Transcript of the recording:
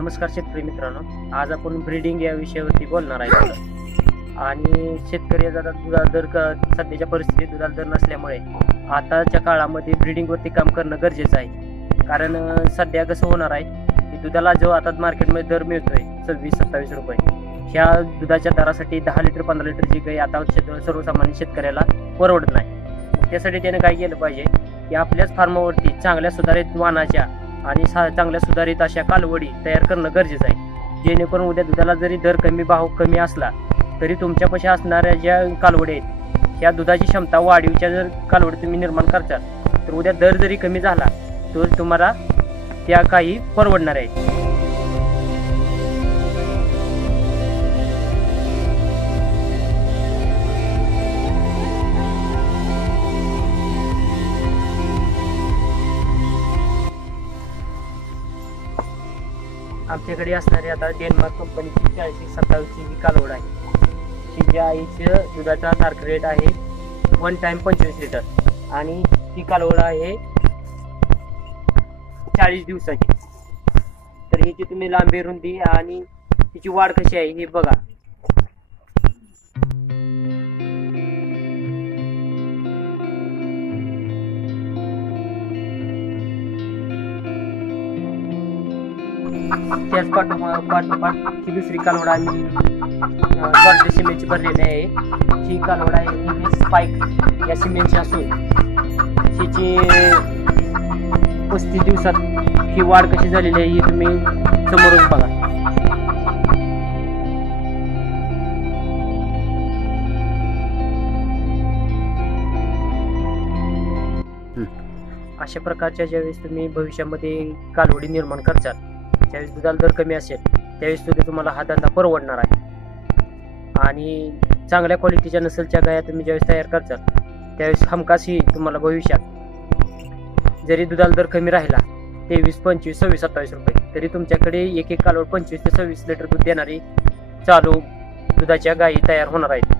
नमस्कार शेतकरी मित्रांनो, आज आपण ब्रीडिंग या विषयावरती बोलणार आहे. आणि शेतकरी जरा दुधाला दर सध्याच्या परिस्थितीत दुधाला दर नसल्यामुळे आताच्या काळामध्ये ब्रीडिंगवरती काम करणं गरजेचं आहे. कारण सध्या कसं होणार आहे की दुधाला जो आता मार्केटमध्ये दर मिळतोय 26-27 रुपये, ह्या दुधाच्या दरासाठी 10 लिटर 15 लिटरची गाय आता सर्वसामान्य शेतकऱ्याला परवडत नाही. त्यासाठी त्याने काय केलं पाहिजे की आपल्याच फार्मावरती चांगल्या सुधारित वाणाच्या आणि चांगल्या सुधारित अशा कालवडी तयार करणं गरजेचं आहे. जेणेकरून उद्या दुधाला जरी दर भाव कमी असला तरी तुमच्यापाशी असणाऱ्या ज्या कालवडी आहेत ह्या दुधाची क्षमता वाढीच्या जर कालवडी तुम्ही निर्माण करताल तर उद्या दर जरी कमी झाला तर तुम्हाला त्या काही परवडणार आहे. आमच्याकडे असणारी आता डेन्मार्क कंपनीची 40-27 ही कालवड आहे. ही ज्या आईचं दुधाचा सारखा रेट आहे 1 टाइम 25 लिटर आणि ही कालवड आहे 40 दिवसाची. तर हिची तुम्ही लांबी रुंदी आणि तिची वाढ कशी आहे हे बघा. त्याच पाठोपाठ ही दुसरी कालवड आम्ही जॉर्जिया सिमेंटची भरलेली आहे. ही कालवड आहे स्पाइक या सिमेंटची असून हिची 35 दिवसात ही वाढ कशी झालेली आहे ही तुम्ही समोरून बघा. अशा प्रकारच्या ज्यावेळेस तुम्ही भविष्यामध्ये कालवडी निर्माण करतात ज्यावेळेस दुधाला दर कमी असेल त्यावेळेस तुम्हाला हा धंदा परवडणार आहे. आणि चांगल्या क्वालिटीच्या नसलच्या गाया तुम्ही ज्यावेळेस तयार करतात त्यावेळेस हमखास ही तुम्हाला भविष्यात जरी दुधाला दर कमी राहिला 23, 25, 26, 27 रुपये तरी तुमच्याकडे एक कालवड 25 ते 26 लिटर दूध देणारी चालू दुधाच्या गायी तयार होणार आहेत.